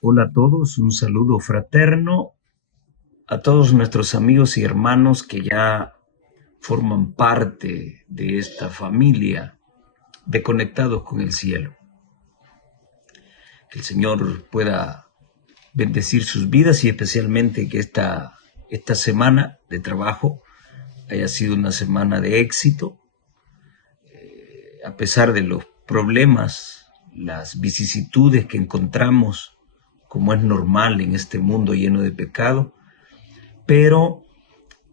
Hola a todos, un saludo fraterno a todos nuestros amigos y hermanos que ya forman parte de esta familia de Conectados con el Cielo. Que el Señor pueda bendecir sus vidas y especialmente que esta semana de trabajo haya sido una semana de éxito, a pesar de los problemas, las vicisitudes que encontramos, como es normal en este mundo lleno de pecado, pero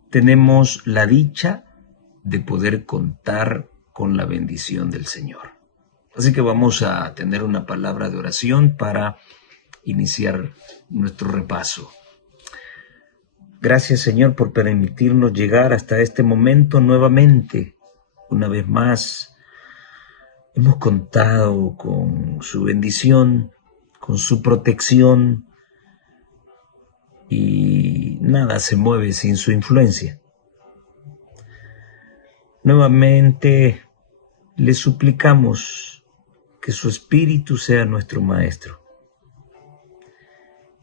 tenemos la dicha de poder contar con la bendición del Señor. Así que vamos a tener una palabra de oración para iniciar nuestro repaso. Gracias, Señor, por permitirnos llegar hasta este momento nuevamente. Una vez más, hemos contado con su bendición, con su protección, y nada se mueve sin su influencia. Nuevamente le suplicamos que su Espíritu sea nuestro Maestro,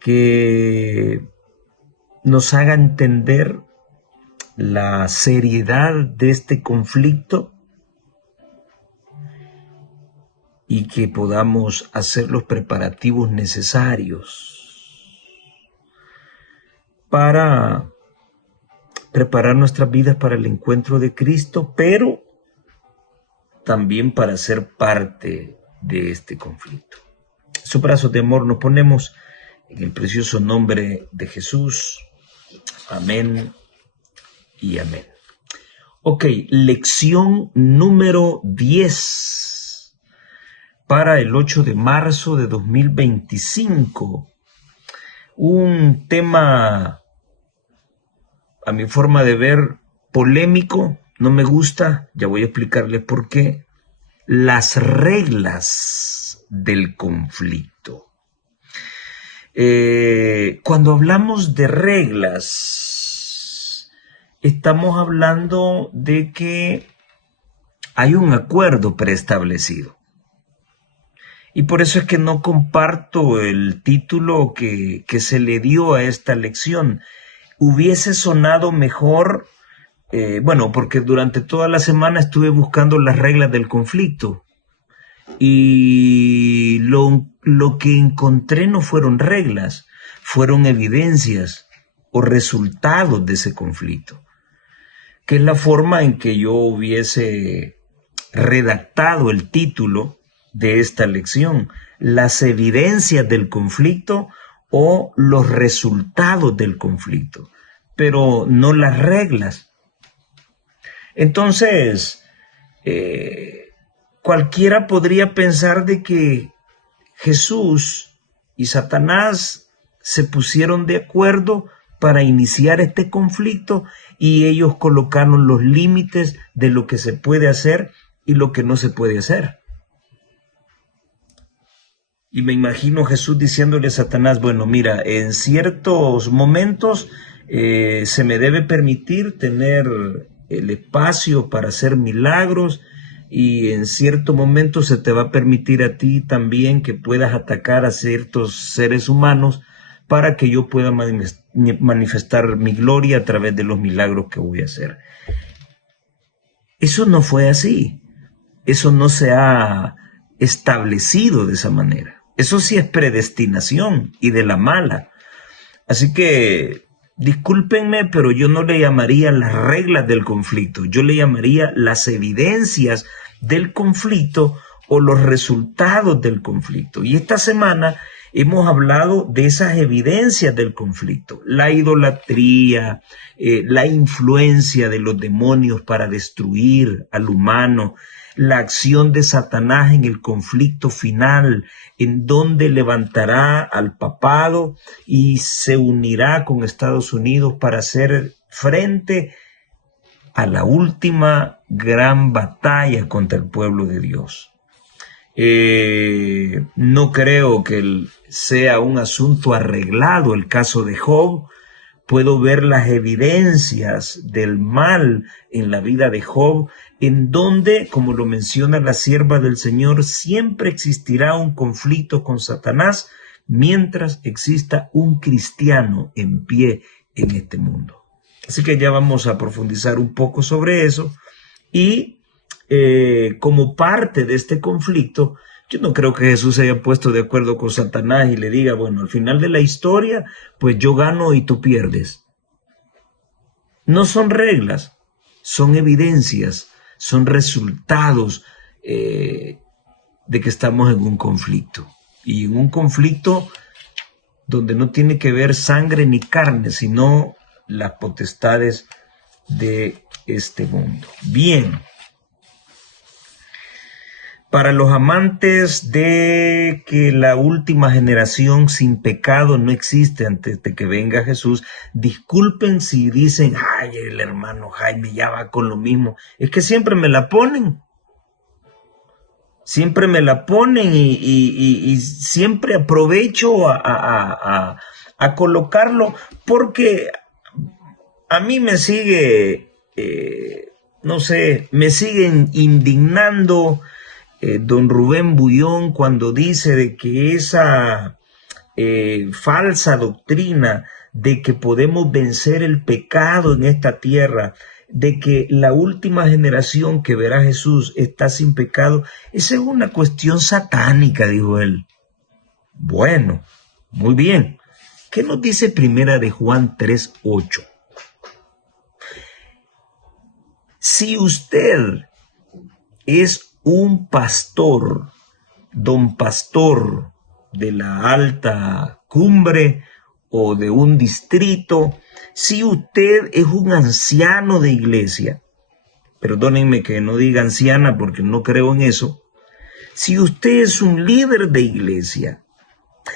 que nos haga entender la seriedad de este conflicto y que podamos hacer los preparativos necesarios para preparar nuestras vidas para el encuentro de Cristo, pero también para ser parte de este conflicto. Su brazo de amor nos ponemos en el precioso nombre de Jesús. Amén y amén. Ok, lección número 10 para el 8 de marzo de 2025. Un tema, a mi forma de ver, polémico, no me gusta, ya voy a explicarles por qué. Las reglas del conflicto. Cuando hablamos de reglas, estamos hablando de que hay un acuerdo preestablecido. Y por eso es que no comparto el título que se le dio a esta lección. Hubiese sonado mejor, porque durante toda la semana estuve buscando las reglas del conflicto. Y lo que encontré no fueron reglas, fueron evidencias o resultados de ese conflicto, que es la forma en que yo hubiese redactado el título de esta lección: las evidencias del conflicto o los resultados del conflicto, pero no las reglas. Entonces, cualquiera podría pensar de que Jesús y Satanás se pusieron de acuerdo para iniciar este conflicto y ellos colocaron los límites de lo que se puede hacer y lo que no se puede hacer. Y me imagino Jesús diciéndole a Satanás: bueno, mira, en ciertos momentos se me debe permitir tener el espacio para hacer milagros, y en cierto momento se te va a permitir a ti también que puedas atacar a ciertos seres humanos para que yo pueda manifestar mi gloria a través de los milagros que voy a hacer. Eso no fue así. Eso no se ha establecido de esa manera. Eso sí es predestinación y de la mala. Así que discúlpenme, pero yo no le llamaría las reglas del conflicto, yo le llamaría las evidencias del conflicto o los resultados del conflicto. Y esta semana hemos hablado de esas evidencias del conflicto: la idolatría, la influencia de los demonios para destruir al humano, la acción de Satanás en el conflicto final, en donde levantará al papado y se unirá con Estados Unidos para hacer frente a la última gran batalla contra el pueblo de Dios. No creo que sea un asunto arreglado el caso de Job. Puedo ver las evidencias del mal en la vida de Job, en donde, como lo menciona la sierva del Señor, siempre existirá un conflicto con Satanás mientras exista un cristiano en pie en este mundo. Así que ya vamos a profundizar un poco sobre eso y como parte de este conflicto, yo no creo que Jesús se haya puesto de acuerdo con Satanás y le diga, bueno, al final de la historia, pues yo gano y tú pierdes. No son reglas, son evidencias, son resultados de que estamos en un conflicto. Y en un conflicto donde no tiene que ver sangre ni carne, sino las potestades de este mundo. Bien. Para los amantes de que la última generación sin pecado no existe antes de que venga Jesús, disculpen si dicen, ay, el hermano Jaime ya va con lo mismo. Es que siempre me la ponen. Siempre me la ponen y siempre aprovecho a colocarlo porque a mí me sigue, no sé, me siguen indignando don Rubén Bullón cuando dice de que esa falsa doctrina de que podemos vencer el pecado en esta tierra, de que la última generación que verá a Jesús está sin pecado, esa es una cuestión satánica, dijo él. Bueno, muy bien. ¿Qué nos dice Primera de Juan 3:8? Si usted es un pastor, don pastor de la alta cumbre o de un distrito, si usted es un anciano de iglesia, perdónenme que no diga anciana porque no creo en eso, si usted es un líder de iglesia,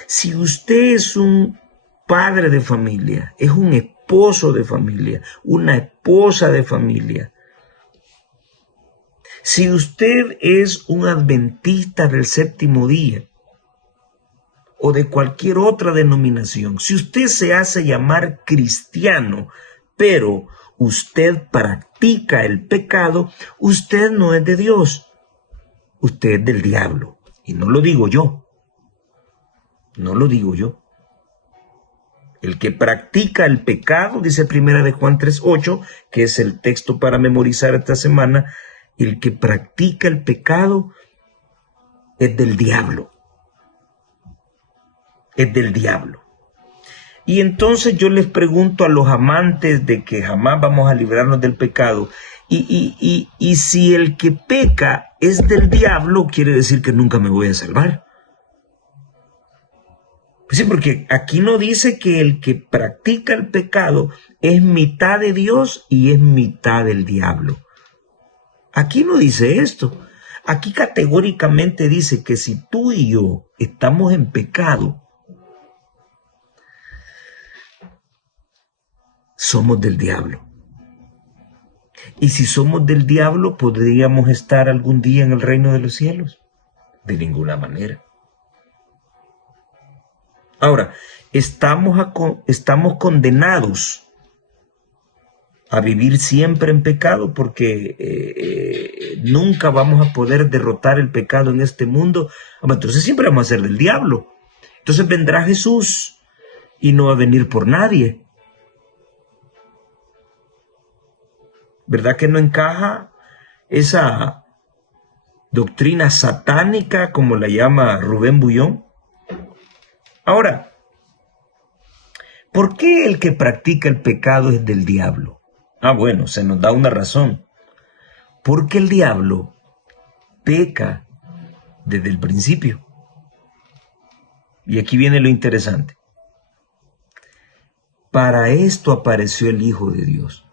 si usted es un padre de familia, es un esposo de familia, una esposa de familia, si usted es un adventista del séptimo día o de cualquier otra denominación, si usted se hace llamar cristiano, pero usted practica el pecado, usted no es de Dios, usted es del diablo. Y no lo digo yo, no lo digo yo. El que practica el pecado, dice Primera de Juan 3:8, que es el texto para memorizar esta semana, el que practica el pecado es del diablo. Es del diablo. Y entonces yo les pregunto a los amantes de que jamás vamos a librarnos del pecado, y si el que peca es del diablo, quiere decir que nunca me voy a salvar. Pues sí, porque aquí no dice que el que practica el pecado es mitad de Dios y es mitad del diablo. Aquí no dice esto. Aquí categóricamente dice que si tú y yo estamos en pecado, somos del diablo. Y si somos del diablo, ¿podríamos estar algún día en el reino de los cielos? De ninguna manera. Ahora, estamos condenados a vivir siempre en pecado porque nunca vamos a poder derrotar el pecado en este mundo. Entonces siempre vamos a ser del diablo. Entonces vendrá Jesús y no va a venir por nadie. ¿Verdad que no encaja esa doctrina satánica como la llama Rubén Bullón? Ahora, ¿por qué el que practica el pecado es del diablo? Bueno, se nos da una razón. Porque el diablo peca desde el principio. Y aquí viene lo interesante. Para esto apareció el Hijo de Dios.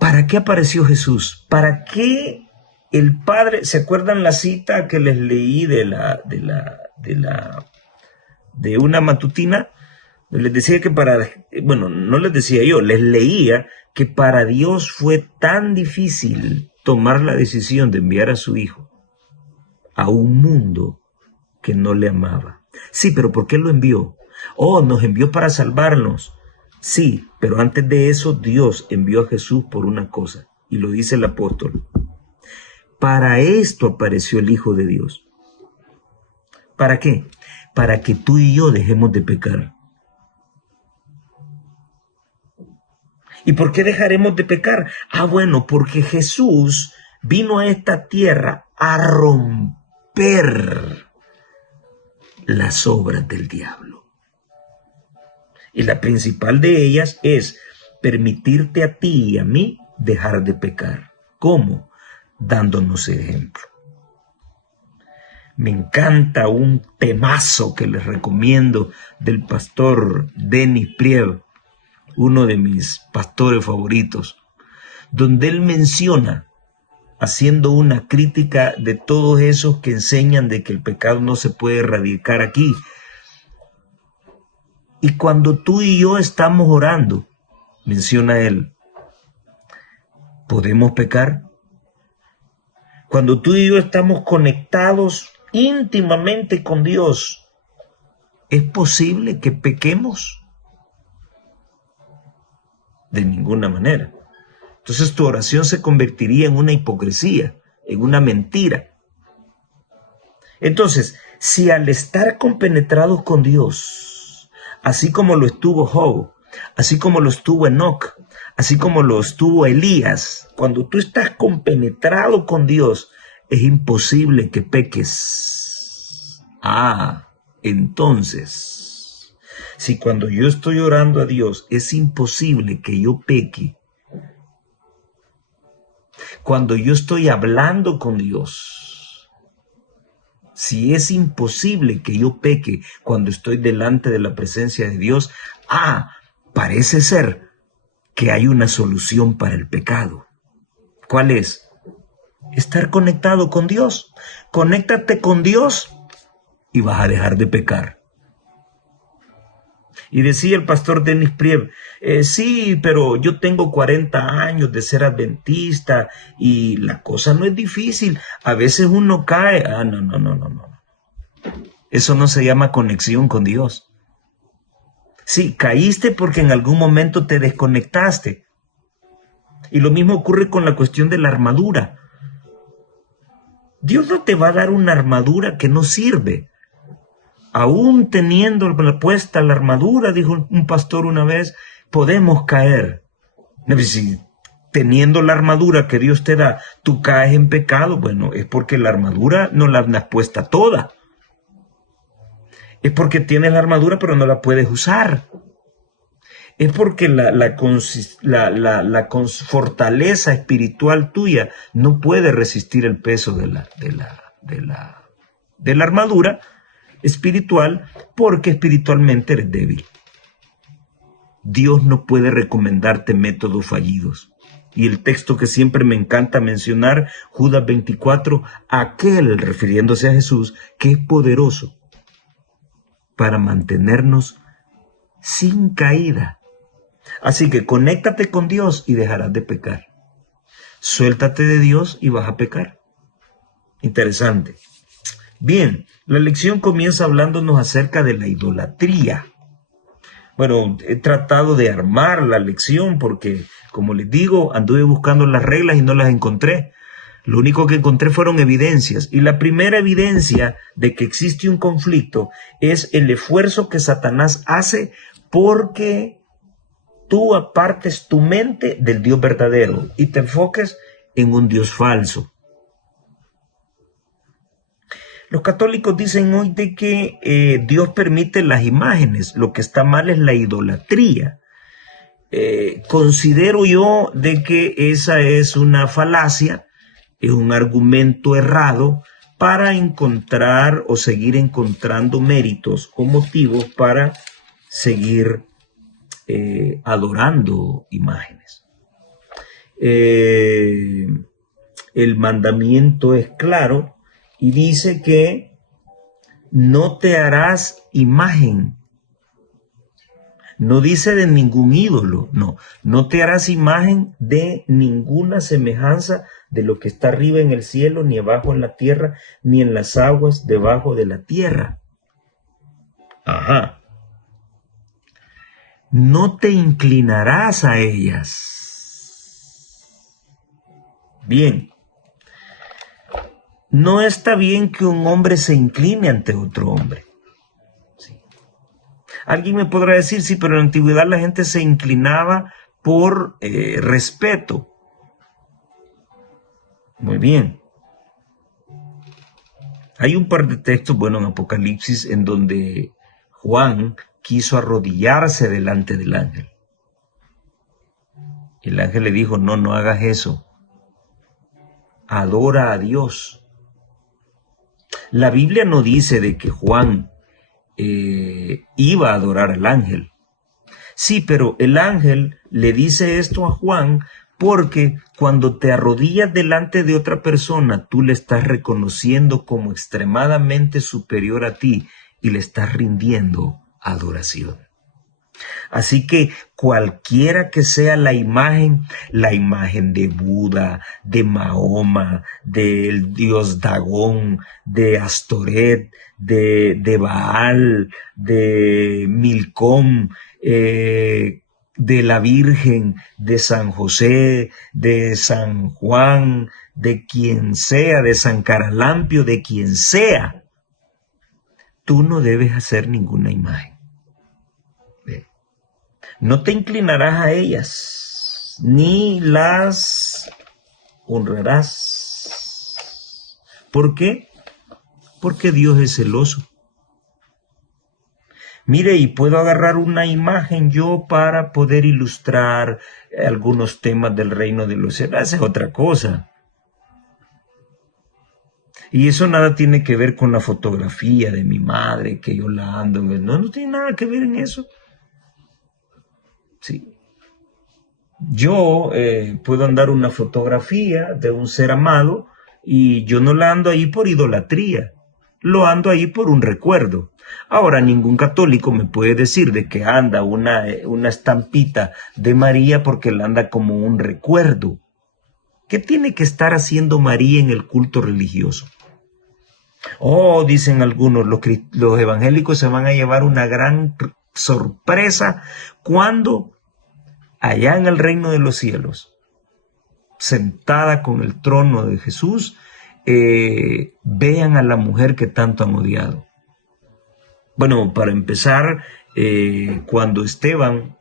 ¿Para qué apareció Jesús? ¿Para qué el Padre? ¿Se acuerdan la cita que les leí de una matutina? Les decía que no les decía yo, les leía que para Dios fue tan difícil tomar la decisión de enviar a su Hijo a un mundo que no le amaba. Sí, pero ¿por qué lo envió? Nos envió para salvarnos. Sí, pero antes de eso Dios envió a Jesús por una cosa, y lo dice el apóstol. Para esto apareció el Hijo de Dios, ¿Para qué? Para que tú y yo dejemos de pecar. ¿Y por qué dejaremos de pecar? Bueno, porque Jesús vino a esta tierra a romper las obras del diablo. Y la principal de ellas es permitirte a ti y a mí dejar de pecar. ¿Cómo? Dándonos ejemplo. Me encanta un temazo que les recomiendo del pastor Denis Priev, uno de mis pastores favoritos, donde él menciona, haciendo una crítica de todos esos que enseñan de que el pecado no se puede erradicar aquí. Y cuando tú y yo estamos orando, menciona él, ¿podemos pecar? Cuando tú y yo estamos conectados íntimamente con Dios, ¿es posible que pequemos? De ninguna manera. Entonces tu oración se convertiría en una hipocresía, en una mentira. Entonces, si al estar compenetrados con Dios, así como lo estuvo Job, así como lo estuvo Enoc, así como lo estuvo Elías, cuando tú estás compenetrado con Dios, es imposible que peques. Entonces, si cuando yo estoy orando a Dios es imposible que yo peque, cuando yo estoy hablando con Dios, si es imposible que yo peque cuando estoy delante de la presencia de Dios, parece ser que hay una solución para el pecado. ¿Cuál es? Estar conectado con Dios. Conéctate con Dios y vas a dejar de pecar. Y decía el pastor Denis Priev, sí, pero yo tengo 40 años de ser adventista y la cosa no es difícil. A veces uno cae. No. Eso no se llama conexión con Dios. Sí, caíste porque en algún momento te desconectaste. Y lo mismo ocurre con la cuestión de la armadura. Dios no te va a dar una armadura que no sirve. Aún teniendo puesta la armadura, dijo un pastor una vez, podemos caer. Si teniendo la armadura que Dios te da, tú caes en pecado, bueno, es porque la armadura no la has puesta toda. Es porque tienes la armadura pero no la puedes usar. Es porque la fortaleza espiritual tuya no puede resistir el peso de la armadura espiritual, porque espiritualmente eres débil. Dios no puede recomendarte métodos fallidos. Y el texto que siempre me encanta mencionar, Judas 24, aquel, refiriéndose a Jesús, que es poderoso para mantenernos sin caída. Así que conéctate con Dios y dejarás de pecar. Suéltate de Dios y vas a pecar. Interesante. Bien, la lección comienza hablándonos acerca de la idolatría. Bueno, he tratado de armar la lección porque, como les digo, anduve buscando las reglas y no las encontré. Lo único que encontré fueron evidencias. Y la primera evidencia de que existe un conflicto es el esfuerzo que Satanás hace porque tú apartes tu mente del Dios verdadero y te enfoques en un Dios falso. Los católicos dicen hoy de que Dios permite las imágenes, lo que está mal es la idolatría. Considero yo de que esa es una falacia, es un argumento errado para encontrar o seguir encontrando méritos o motivos para seguir adorando imágenes. El mandamiento es claro y dice que no te harás imagen. No dice de ningún ídolo, no te harás imagen de ninguna semejanza de lo que está arriba en el cielo, ni abajo en la tierra, ni en las aguas debajo de la tierra. No te inclinarás a ellas. Bien. no está bien que un hombre se incline ante otro hombre. Sí. Alguien me podrá decir, sí, pero en la antigüedad la gente se inclinaba por respeto. Muy bien. Hay un par de textos, bueno, en Apocalipsis, en donde Juan quiso arrodillarse delante del ángel. El ángel le dijo, no, no hagas eso. Adora a Dios. La Biblia no dice de que Juan iba a adorar al ángel. Sí, pero el ángel le dice esto a Juan porque cuando te arrodillas delante de otra persona, tú le estás reconociendo como extremadamente superior a ti y le estás rindiendo adoración. Así que cualquiera que sea la imagen de Buda, de Mahoma, del dios Dagón, de Astoret, de Baal, de Milcom, de la Virgen, de San José, de San Juan, de quien sea, de San Caralampio, de quien sea, tú no debes hacer ninguna imagen. No te inclinarás a ellas, ni las honrarás. ¿Por qué? Porque Dios es celoso. Mire, y puedo agarrar una imagen yo para poder ilustrar algunos temas del reino de los cielos. Esa es otra cosa. Y eso nada tiene que ver con la fotografía de mi madre, que yo la ando. No tiene nada que ver en eso. Sí. Yo puedo andar una fotografía de un ser amado y yo no la ando ahí por idolatría, lo ando ahí por un recuerdo. Ahora, ningún católico me puede decir de que anda una estampita de María porque la anda como un recuerdo. ¿Qué tiene que estar haciendo María en el culto religioso? Oh, dicen algunos, los evangélicos se van a llevar una gran sorpresa cuando allá en el reino de los cielos, sentada con el trono de Jesús, vean a la mujer que tanto han odiado. Bueno, para empezar, cuando Esteban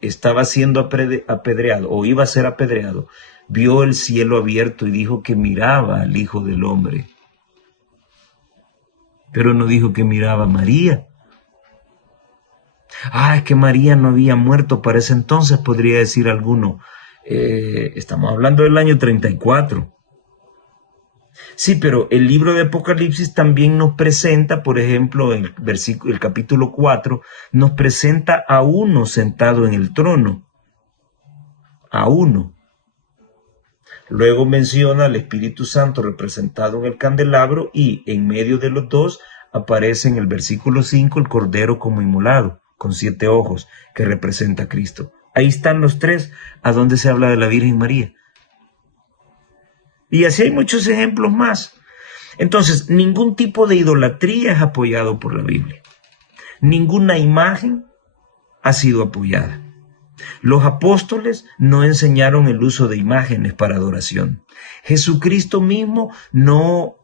estaba siendo apedreado o iba a ser apedreado, vio el cielo abierto y dijo que miraba al Hijo del Hombre. Pero no dijo que miraba a María. Es que María no había muerto para ese entonces, podría decir alguno. Estamos hablando del año 34. Sí, pero el libro de Apocalipsis también nos presenta, por ejemplo, en el capítulo 4, nos presenta a uno sentado en el trono. A uno. Luego menciona al Espíritu Santo representado en el candelabro y en medio de los dos aparece en el versículo 5 el Cordero como inmolado, con 7 ojos, que representa a Cristo. Ahí están los tres, a donde se habla de la Virgen María. Y así hay muchos ejemplos más. Entonces, ningún tipo de idolatría es apoyado por la Biblia. Ninguna imagen ha sido apoyada. Los apóstoles no enseñaron el uso de imágenes para adoración. Jesucristo mismo no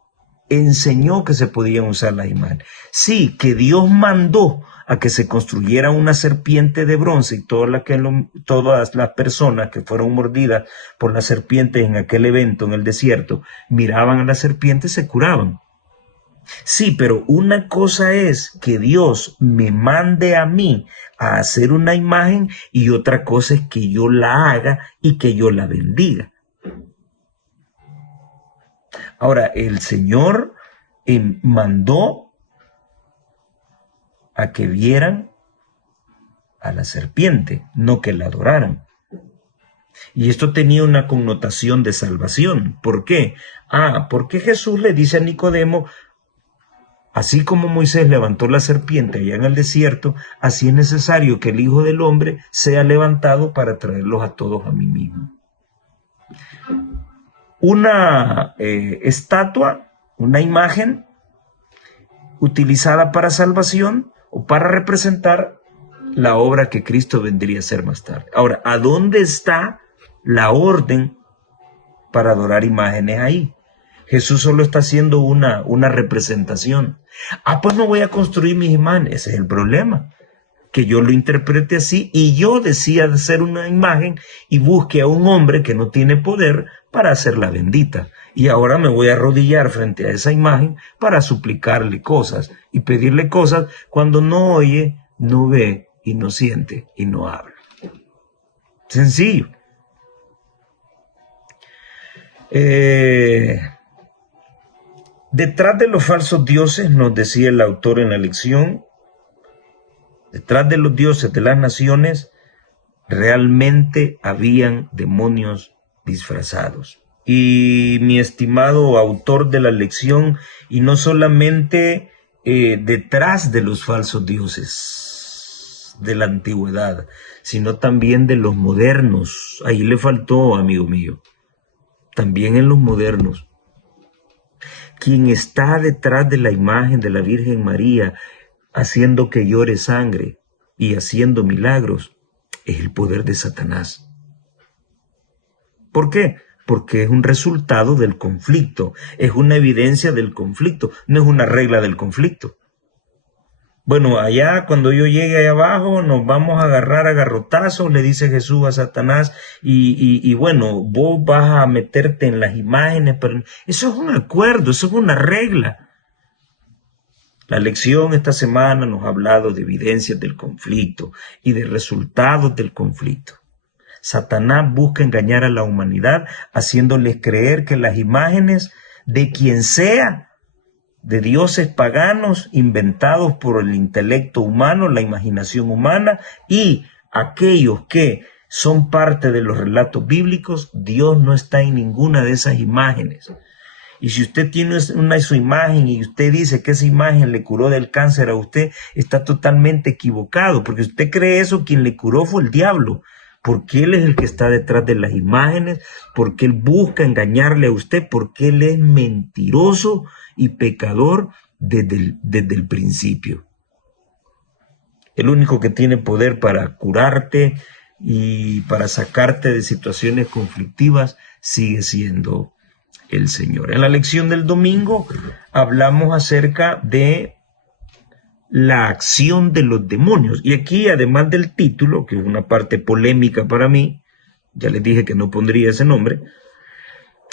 enseñó que se podían usar las imágenes. Sí, que Dios mandó a que se construyera una serpiente de bronce y todas las personas que fueron mordidas por la serpiente en aquel evento en el desierto miraban a la serpiente y se curaban. Sí, pero una cosa es que Dios me mande a mí a hacer una imagen y otra cosa es que yo la haga y que yo la bendiga. Ahora, el Señor mandó a que vieran a la serpiente, no que la adoraran. Y esto tenía una connotación de salvación. ¿Por qué? Porque Jesús le dice a Nicodemo, así como Moisés levantó la serpiente allá en el desierto, así es necesario que el Hijo del Hombre sea levantado para traerlos a todos a mí mismo. Una estatua, una imagen utilizada para salvación o para representar la obra que Cristo vendría a hacer más tarde. Ahora, ¿a dónde está la orden para adorar imágenes ahí? Jesús solo está haciendo una representación. Pues no voy a construir mis imágenes. Ese es el problema, que yo lo interprete así y yo decida hacer una imagen y busque a un hombre que no tiene poder para hacerla bendita. Y ahora me voy a arrodillar frente a esa imagen para suplicarle cosas y pedirle cosas cuando no oye, no ve y no siente y no habla. Sencillo. Detrás de los falsos dioses, nos decía el autor en la lección, detrás de los dioses de las naciones, realmente habían demonios disfrazados. Y mi estimado autor de la lección, y no solamente detrás de los falsos dioses de la antigüedad, sino también de los modernos. Ahí le faltó, amigo mío, también en los modernos. Quien está detrás de la imagen de la Virgen María, haciendo que llore sangre y haciendo milagros, es el poder de Satanás. ¿Por qué? Porque es un resultado del conflicto, es una evidencia del conflicto, no es una regla del conflicto. Bueno, allá cuando yo llegue allá abajo nos vamos a agarrar a garrotazos, le dice Jesús a Satanás, y bueno, vos vas a meterte en las imágenes, pero eso es un acuerdo, eso es una regla. La lección esta semana nos ha hablado de evidencias del conflicto y de resultados del conflicto. Satanás busca engañar a la humanidad haciéndoles creer que las imágenes de quien sea, de dioses paganos inventados por el intelecto humano, la imaginación humana, y aquellos que son parte de los relatos bíblicos, Dios no está en ninguna de esas imágenes. Y si usted tiene su imagen y usted dice que esa imagen le curó del cáncer a usted, está totalmente equivocado, porque usted cree eso, quien le curó fue el diablo, porque él es el que está detrás de las imágenes, porque él busca engañarle a usted, porque él es mentiroso y pecador desde el principio. El único que tiene poder para curarte y para sacarte de situaciones conflictivas sigue siendo el Señor. En la lección del domingo hablamos acerca de la acción de los demonios. Y aquí, además del título, que es una parte polémica para mí, ya les dije que no pondría ese nombre,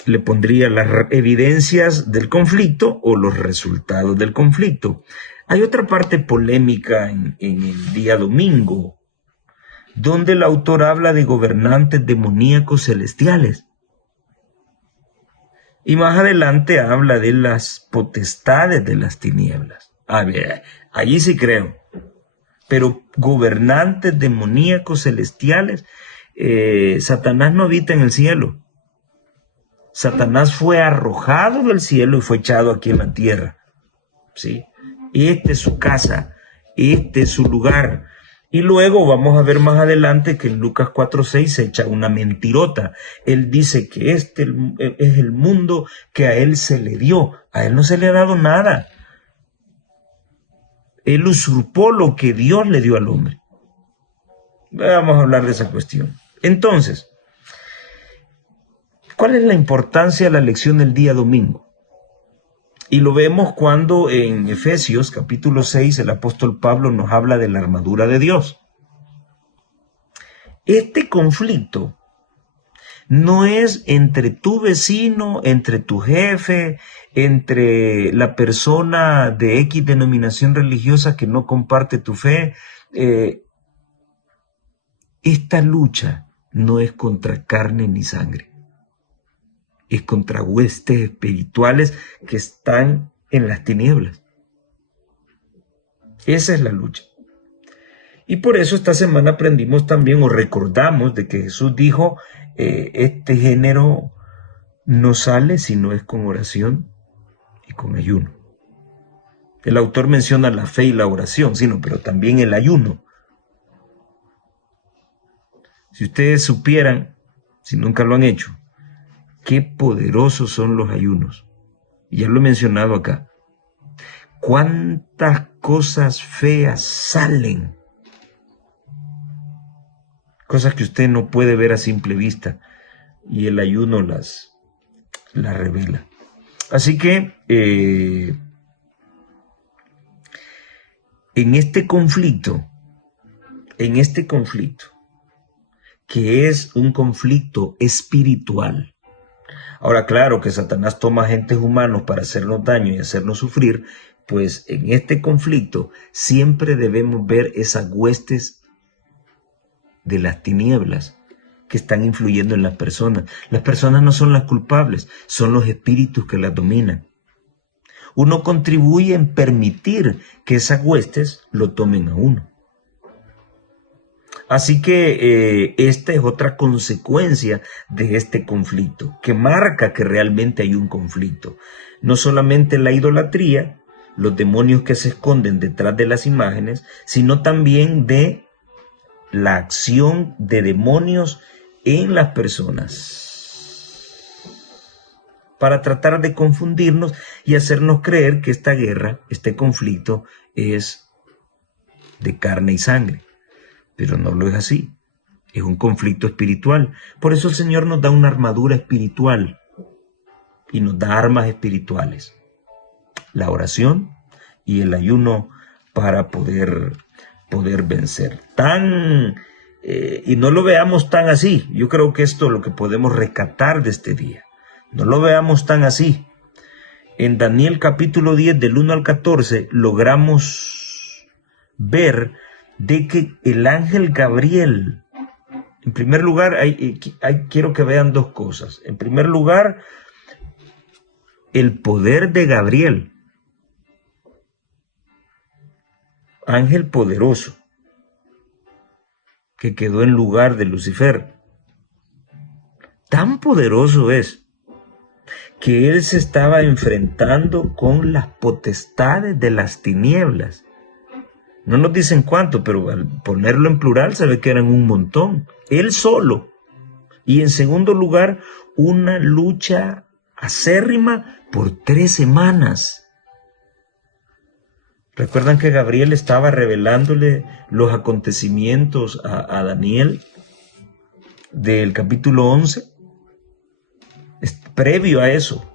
le pondría las evidencias del conflicto o los resultados del conflicto. Hay otra parte polémica en el día domingo, donde el autor habla de gobernantes demoníacos celestiales. Y más adelante habla de las potestades de las tinieblas. A ver, allí sí creo. Pero gobernantes demoníacos celestiales, Satanás no habita en el cielo. Satanás fue arrojado del cielo y fue echado aquí en la tierra. ¿Sí? Esta es su casa, este es su lugar. Y luego vamos a ver más adelante que en Lucas 4:6 se echa una mentirota. Él dice que este es el mundo que a él se le dio. A él no se le ha dado nada. Él usurpó lo que Dios le dio al hombre. Vamos a hablar de esa cuestión. Entonces, ¿cuál es la importancia de la lección del día domingo? Y lo vemos cuando en Efesios capítulo 6 el apóstol Pablo nos habla de la armadura de Dios. Este conflicto no es entre tu vecino, entre tu jefe, entre la persona de X denominación religiosa que no comparte tu fe. Esta lucha no es contra carne ni sangre. Es contra huestes espirituales que están en las tinieblas. Esa es la lucha. Y por eso esta semana aprendimos también o recordamos de que Jesús dijo, este género no sale si no es con oración y con ayuno. El autor menciona la fe y la oración, pero también el ayuno. Si ustedes supieran, si nunca lo han hecho, qué poderosos son los ayunos. Y ya lo he mencionado acá. Cuántas cosas feas salen. Cosas que usted no puede ver a simple vista. Y el ayuno las revela. Así que en este conflicto, que es un conflicto espiritual. Ahora, claro que Satanás toma agentes humanos para hacernos daño y hacernos sufrir, pues en este conflicto siempre debemos ver esas huestes de las tinieblas que están influyendo en las personas. Las personas no son las culpables, son los espíritus que las dominan. Uno contribuye en permitir que esas huestes lo tomen a uno. Así que esta es otra consecuencia de este conflicto, que marca que realmente hay un conflicto. No solamente la idolatría, los demonios que se esconden detrás de las imágenes, sino también de la acción de demonios en las personas para tratar de confundirnos y hacernos creer que esta guerra, este conflicto es de carne y sangre. Pero no lo es así. Es un conflicto espiritual. Por eso el Señor nos da una armadura espiritual y nos da armas espirituales. La oración y el ayuno para poder vencer. Y no lo veamos tan así. Yo creo que esto es lo que podemos rescatar de este día. No lo veamos tan así. En Daniel capítulo 10, del 1 al 14, logramos ver de que el ángel Gabriel, en primer lugar, quiero que vean dos cosas. En primer lugar, el poder de Gabriel, ángel poderoso, que quedó en lugar de Lucifer. Tan poderoso es que él se estaba enfrentando con las potestades de las tinieblas. No nos dicen cuánto, pero al ponerlo en plural se ve que eran un montón. Él solo. Y en segundo lugar, una lucha acérrima por 3 semanas. ¿Recuerdan que Gabriel estaba revelándole los acontecimientos a Daniel del capítulo 11? Previo a eso.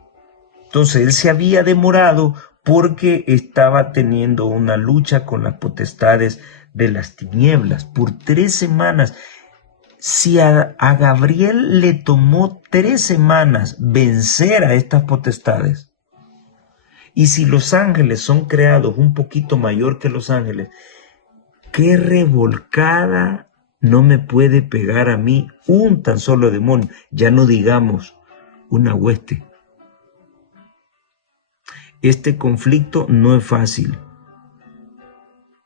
Entonces él se había demorado porque estaba teniendo una lucha con las potestades de las tinieblas por 3 semanas. Si a Gabriel le tomó 3 semanas vencer a estas potestades, y si los ángeles son creados un poquito mayor que los ángeles, ¿qué revolcada no me puede pegar a mí un tan solo demonio? Ya no digamos una hueste. Este conflicto no es fácil.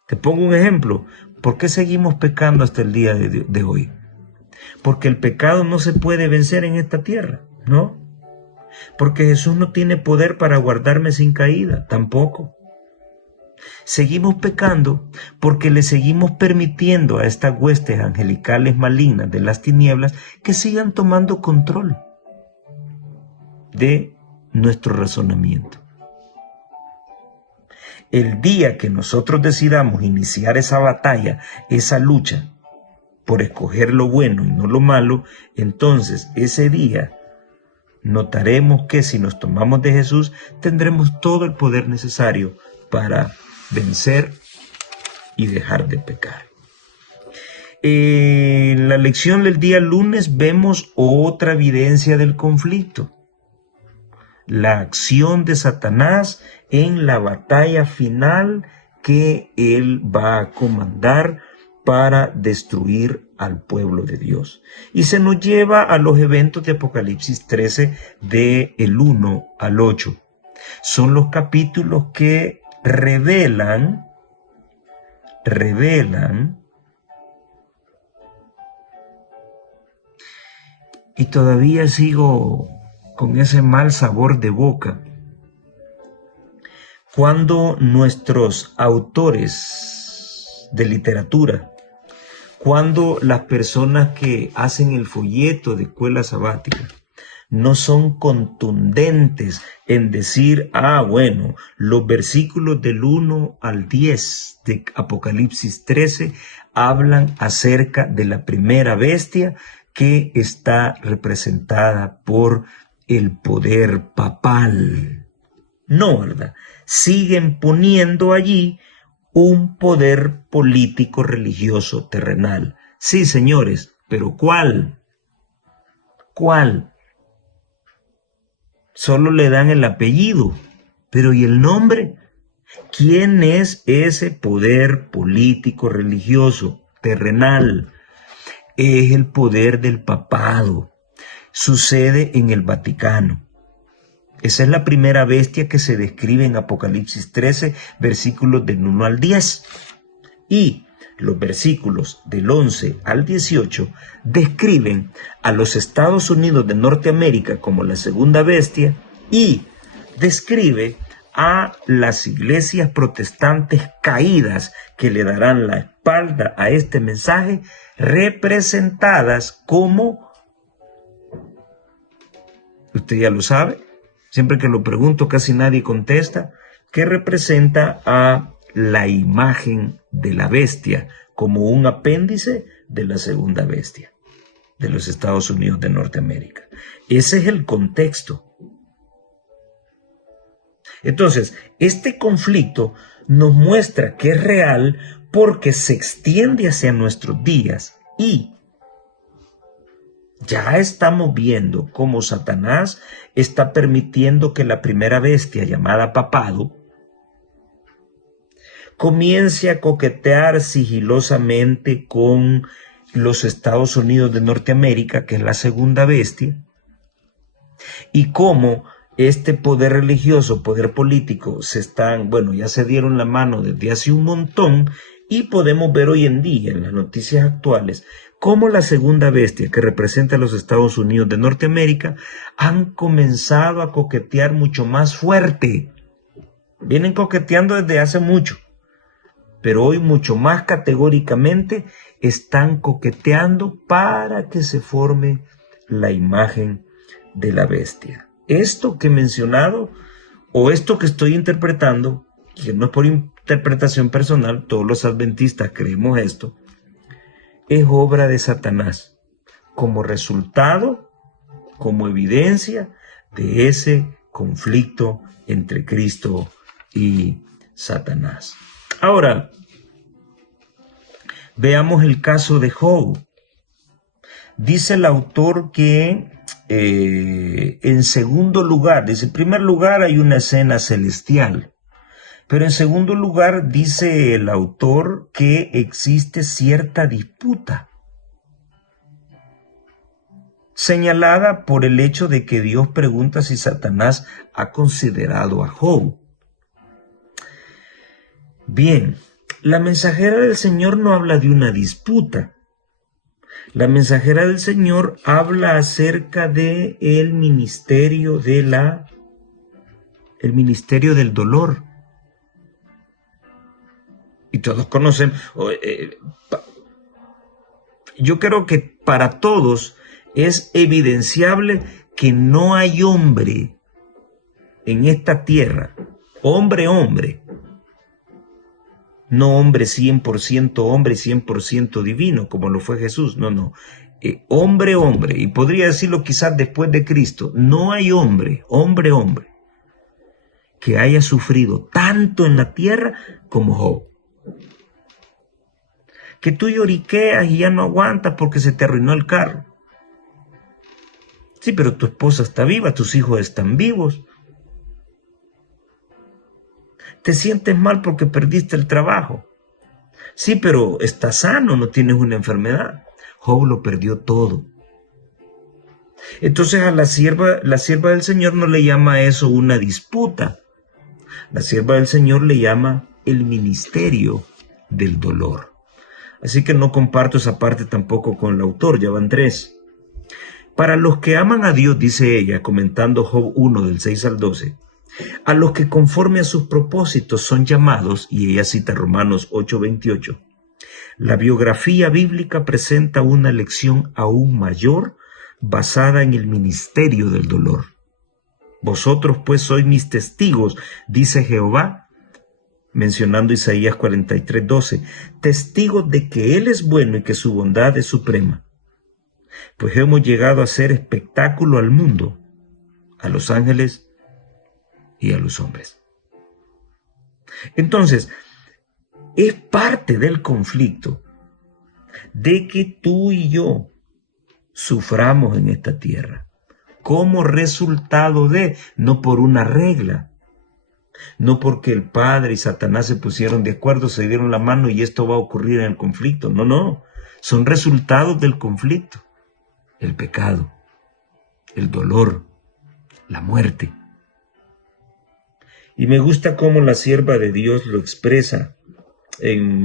Te pongo un ejemplo. ¿Por qué seguimos pecando hasta el día de hoy? Porque el pecado no se puede vencer en esta tierra, ¿no? Porque Jesús no tiene poder para guardarme sin caída, tampoco. Seguimos pecando porque le seguimos permitiendo a estas huestes angelicales malignas de las tinieblas que sigan tomando control de nuestro razonamiento. El día que nosotros decidamos iniciar esa batalla, esa lucha, por escoger lo bueno y no lo malo, entonces ese día notaremos que si nos tomamos de Jesús, tendremos todo el poder necesario para vencer y dejar de pecar. En la lección del día lunes vemos otra evidencia del conflicto. La acción de Satanás en la batalla final que él va a comandar para destruir al pueblo de Dios. Y se nos lleva a los eventos de Apocalipsis 13 del 1 al 8. Son los capítulos que revelan y todavía sigo con ese mal sabor de boca cuando nuestros autores de literatura, cuando las personas que hacen el folleto de escuela sabática no son contundentes en decir, bueno, los versículos del 1 al 10 de Apocalipsis 13 hablan acerca de la primera bestia que está representada por el poder papal. No, ¿verdad? Siguen poniendo allí un poder político religioso terrenal. Sí, señores, pero ¿cuál? ¿Cuál? Solo le dan el apellido, pero ¿y el nombre? ¿Quién es ese poder político religioso terrenal? Es el poder del papado. Sucede en el Vaticano. Esa es la primera bestia que se describe en Apocalipsis 13, versículos del 1 al 10. Y los versículos del 11 al 18 describen a los Estados Unidos de Norteamérica como la segunda bestia y describe a las iglesias protestantes caídas que le darán la espalda a este mensaje, representadas como, usted ya lo sabe, siempre que lo pregunto casi nadie contesta, que representa a la imagen de la bestia como un apéndice de la segunda bestia de los Estados Unidos de Norteamérica. Ese es el contexto. Entonces, este conflicto nos muestra que es real porque se extiende hacia nuestros días y ya estamos viendo cómo Satanás está permitiendo que la primera bestia llamada papado comience a coquetear sigilosamente con los Estados Unidos de Norteamérica, que es la segunda bestia, y cómo este poder religioso, poder político, ya se dieron la mano desde hace un montón, y podemos ver hoy en día en las noticias actuales cómo la segunda bestia que representa a los Estados Unidos de Norteamérica han comenzado a coquetear mucho más fuerte. Vienen coqueteando desde hace mucho, pero hoy mucho más categóricamente están coqueteando para que se forme la imagen de la bestia. Esto que he mencionado, o esto que estoy interpretando, que no es por interpretación personal, todos los adventistas creemos esto, es obra de Satanás, como resultado, como evidencia de ese conflicto entre Cristo y Satanás. Ahora, veamos el caso de Job. Dice el autor que en segundo lugar, dice, en primer lugar hay una escena celestial, pero en segundo lugar dice el autor que existe cierta disputa, señalada por el hecho de que Dios pregunta si Satanás ha considerado a Job. Bien, la mensajera del Señor no habla de una disputa. La mensajera del Señor habla acerca de el ministerio del dolor. Y todos conocen, yo creo que para todos es evidenciable que no hay hombre en esta tierra, hombre, no hombre 100% hombre, 100% divino, como lo fue Jesús, no. Hombre, y podría decirlo quizás después de Cristo, no hay hombre, que haya sufrido tanto en la tierra como Job. Que tú lloriqueas y ya no aguantas porque se te arruinó el carro. Sí, pero tu esposa está viva, tus hijos están vivos. Te sientes mal porque perdiste el trabajo. Sí, pero estás sano, no tienes una enfermedad. Job lo perdió todo. Entonces a la sierva del Señor no le llama a eso una disputa. La sierva del Señor le llama el ministerio del dolor. Así que no comparto esa parte tampoco con el autor, ya van 3. Para los que aman a Dios, dice ella, comentando Job 1 del 6 al 12, a los que conforme a sus propósitos son llamados, y ella cita Romanos 8:28, la biografía bíblica presenta una lección aún mayor basada en el ministerio del dolor. Vosotros pues sois mis testigos, dice Jehová, mencionando Isaías 43:12, testigos de que Él es bueno y que su bondad es suprema. Pues hemos llegado a ser espectáculo al mundo, a los ángeles y a los hombres. Entonces, es parte del conflicto de que tú y yo suframos en esta tierra como resultado de, no por una regla, no porque el Padre y Satanás se pusieron de acuerdo, se dieron la mano y esto va a ocurrir en el conflicto. No, no, son resultados del conflicto. El pecado, el dolor, la muerte. Y me gusta cómo la sierva de Dios lo expresa en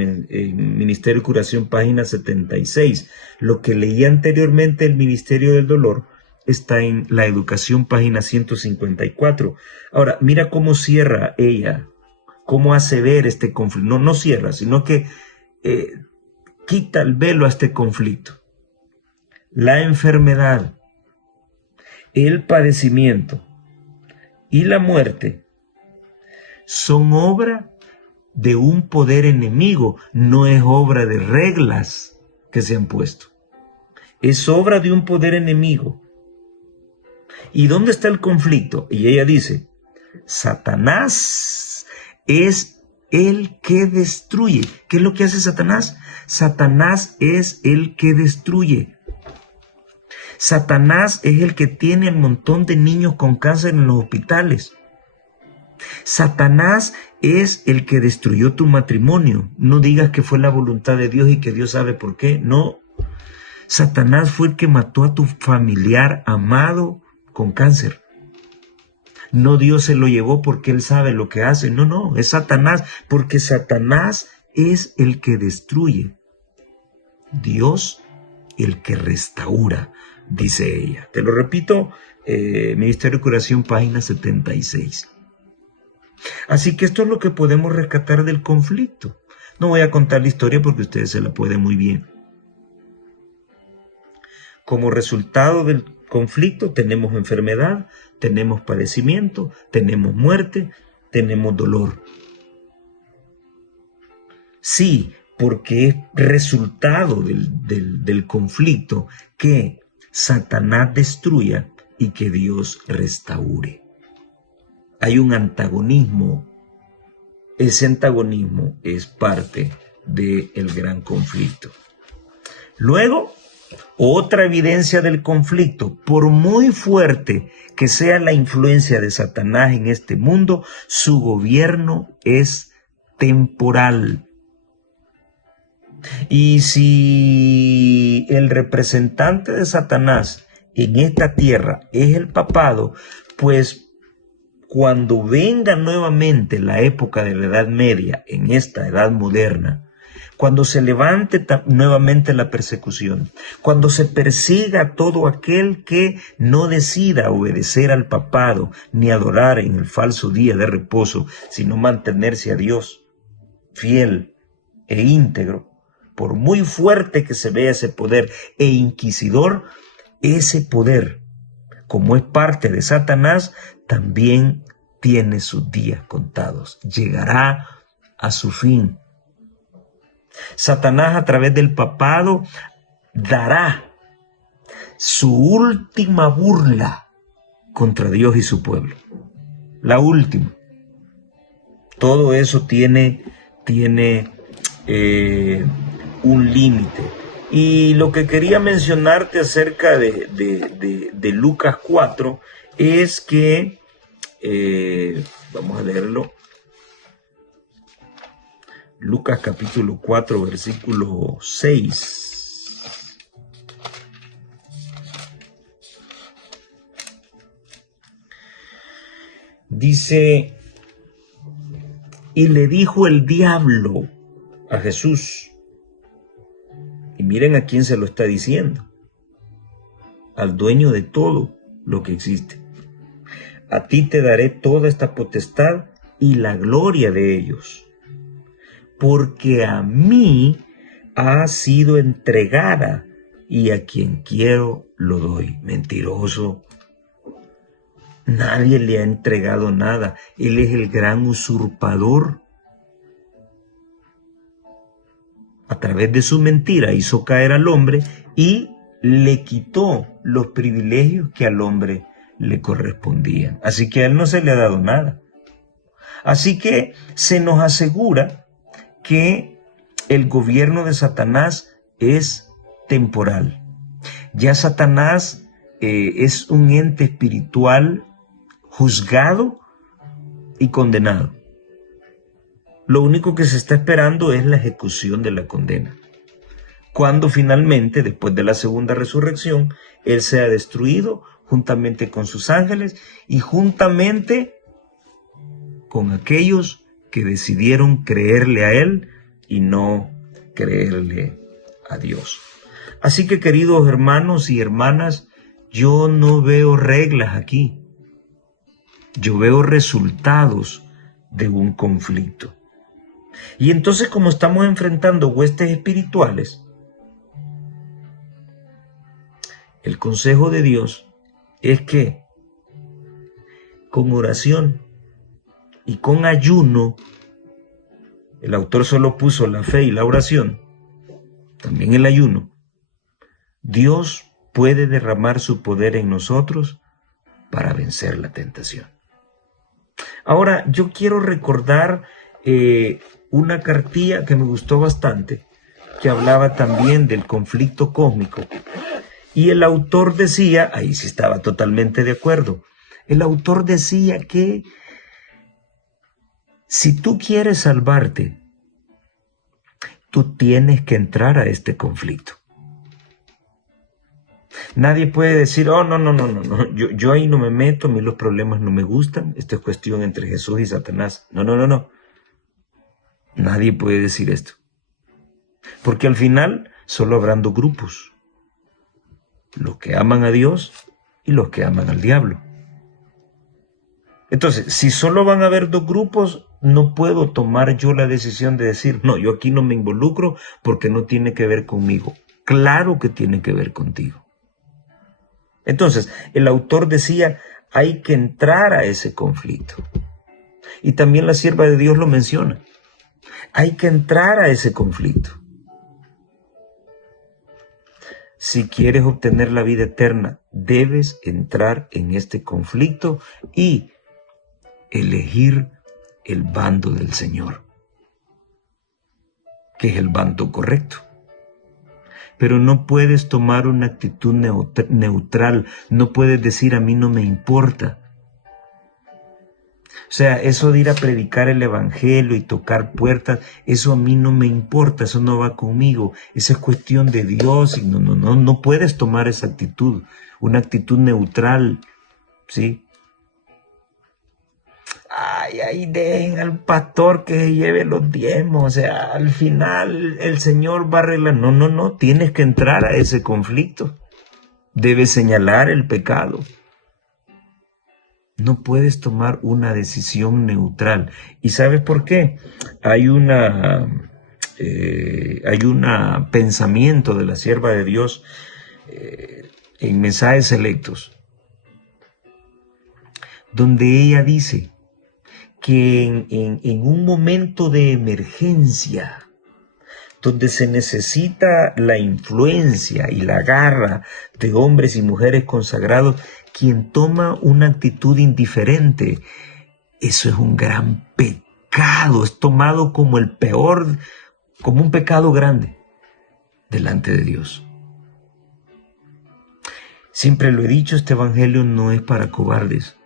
Ministerio de Curación, página 76. Lo que leí anteriormente, el Ministerio del Dolor, está en La Educación, página 154. Ahora, mira cómo cierra ella, cómo hace ver este conflicto. No cierra, sino que quita el velo a este conflicto. La enfermedad, el padecimiento y la muerte son obra de un poder enemigo, no es obra de reglas que se han puesto. Es obra de un poder enemigo. ¿Y dónde está el conflicto? Y ella dice, Satanás es el que destruye. ¿Qué es lo que hace Satanás? Satanás es el que destruye. Satanás es el que tiene un montón de niños con cáncer en los hospitales. Satanás es el que destruyó tu matrimonio. No digas que fue la voluntad de Dios y que Dios sabe por qué. No. Satanás fue el que mató a tu familiar amado con cáncer. No, Dios se lo llevó porque Él sabe lo que hace. No, no, es Satanás, porque Satanás es el que destruye. Dios el que restaura, dice ella. Te lo repito, Ministerio de Curación, página 76. Así que esto es lo que podemos rescatar del conflicto. No voy a contar la historia porque ustedes se la pueden muy bien. Como resultado del conflicto tenemos enfermedad, tenemos padecimiento, tenemos muerte, tenemos dolor. Sí, porque es resultado del conflicto que Satanás destruya y que Dios restaure. Hay un antagonismo. Ese antagonismo es parte del gran conflicto. Luego, otra evidencia del conflicto, por muy fuerte que sea la influencia de Satanás en este mundo, su gobierno es temporal. Y si el representante de Satanás en esta tierra es el papado, pues cuando venga nuevamente la época de la Edad Media, en esta edad moderna, cuando se levante nuevamente la persecución, cuando se persiga a todo aquel que no decida obedecer al papado ni adorar en el falso día de reposo, sino mantenerse a Dios fiel e íntegro, por muy fuerte que se vea ese poder e inquisidor, ese poder, como es parte de Satanás, también tiene sus días contados, llegará a su fin. Satanás, a través del papado, dará su última burla contra Dios y su pueblo. La última. Todo eso tiene un límite. Y lo que quería mencionarte acerca de Lucas 4 es que, vamos a leerlo, Lucas capítulo 4, versículo 6. Dice, y le dijo el diablo a Jesús, y miren a quién se lo está diciendo, al dueño de todo lo que existe. A ti te daré toda esta potestad y la gloria de ellos, porque a mí ha sido entregada y a quien quiero lo doy. Mentiroso. Nadie le ha entregado nada. Él es el gran usurpador. A través de su mentira hizo caer al hombre y le quitó los privilegios que al hombre le correspondían. Así que a él no se le ha dado nada. Así que se nos asegura que el gobierno de Satanás es temporal. Ya Satanás es un ente espiritual juzgado y condenado. Lo único que se está esperando es la ejecución de la condena, cuando finalmente, después de la segunda resurrección, Él sea destruido juntamente con sus ángeles y juntamente con aquellos que decidieron creerle a Él y no creerle a Dios. Así que, queridos hermanos y hermanas, yo no veo reglas aquí. Yo veo resultados de un conflicto. Y entonces, como estamos enfrentando huestes espirituales, el consejo de Dios es que con oración y con ayuno, el autor solo puso la fe y la oración, también el ayuno, Dios puede derramar su poder en nosotros para vencer la tentación. Ahora, yo quiero recordar una cartilla que me gustó bastante, que hablaba también del conflicto cósmico. Y el autor decía, ahí sí estaba totalmente de acuerdo, el autor decía que si tú quieres salvarte, tú tienes que entrar a este conflicto. Nadie puede decir, oh, no, yo ahí no me meto, a mí los problemas no me gustan, esto es cuestión entre Jesús y Satanás. No. Nadie puede decir esto. Porque al final solo habrán dos grupos, los que aman a Dios y los que aman al diablo. Entonces, si solo van a haber dos grupos, no puedo tomar yo la decisión de decir, no, yo aquí no me involucro porque no tiene que ver conmigo. Claro que tiene que ver contigo. Entonces, el autor decía, hay que entrar a ese conflicto. Y también la sierva de Dios lo menciona. Hay que entrar a ese conflicto. Si quieres obtener la vida eterna, debes entrar en este conflicto y elegir el bando del Señor, que es el bando correcto. Pero no puedes tomar una actitud neutral, no puedes decir a mí no me importa. O sea, eso de ir a predicar el evangelio y tocar puertas, eso a mí no me importa, eso no va conmigo, esa es cuestión de Dios y no puedes tomar esa actitud, una actitud neutral, ¿sí? Ay, ahí dejen al pastor que se lleve los diezmos, o sea, al final el Señor va a arreglar. No, tienes que entrar a ese conflicto, debes señalar el pecado. No puedes tomar una decisión neutral. ¿Y sabes por qué? Hay un pensamiento de la sierva de Dios en Mensajes Selectos, donde ella dice que en un momento de emergencia, donde se necesita la influencia y la garra de hombres y mujeres consagrados, quien toma una actitud indiferente, eso es un gran pecado, es tomado como el peor, como un pecado grande delante de Dios. Siempre lo he dicho, este evangelio no es para cobardes,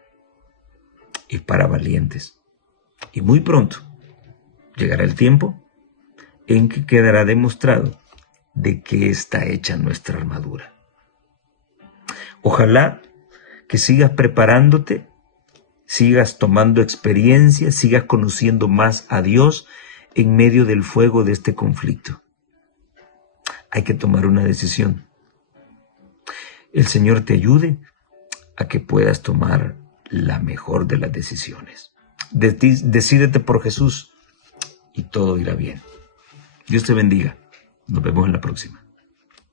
es para valientes. Y muy pronto llegará el tiempo en que quedará demostrado de qué está hecha nuestra armadura. Ojalá que sigas preparándote, sigas tomando experiencia, sigas conociendo más a Dios en medio del fuego de este conflicto. Hay que tomar una decisión. El Señor te ayude a que puedas tomar la mejor de las decisiones. Decídete por Jesús y todo irá bien. Dios te bendiga. Nos vemos en la próxima.